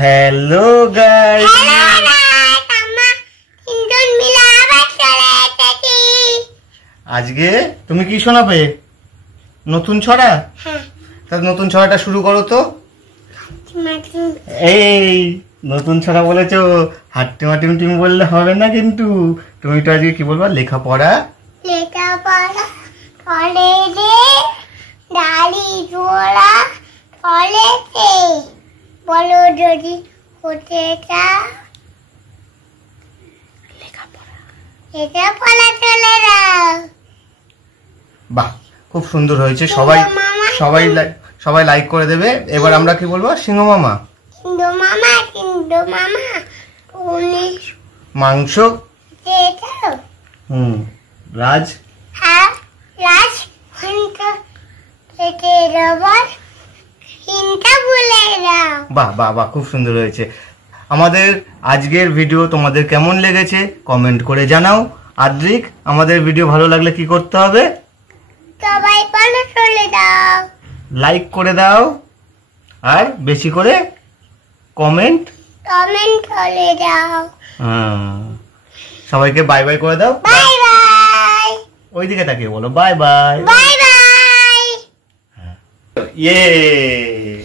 Hello guys, আজকে তুমি কি শোনাবে? নতুন ছড়া? তাহলে নতুন ছড়াটা শুরু করো তো। এই নতুন ছড়া বলেছো, হাট্টিমা টিম টিম বললে হবে না কিন্তু। তুমি তো আজকে কি বলবা? লেখাপড়া লেখাপড়া ফলে রে ডালি জোড়া ফলেছে, বলো যদি হতে চাও লেখাপড়া চলে যাও। বাহ, খুব সুন্দর হয়েছে। সবাই সবাই সবাই লাইক করে দেবে। এবার আমরা কি বলবো? সিংহ মামা কিন্তু মামা উনিশ মাংস রাজ হ্যাঁ রাজ হিংটা থেকে রবার হিংটা ভুলে যাও। বাহ বাহ বাহ, খুব সুন্দর হয়েছে। আমাদের আজকের ভিডিও তোমাদের কেমন লেগেছে কমেন্ট করে জানাও। আদ্রিক, আমাদের ভিডিও ভালো লাগলে কি করতে হবে? সবাই ফলো চলে দাও, লাইক করে দাও, আর বেশি করে কমেন্ট চলে দাও। সবাইকে বাই বাই করে দাও। Bye bye. ওইদিকে তাকিয়ে বলো বাই বাই। Bye bye. ইয়ে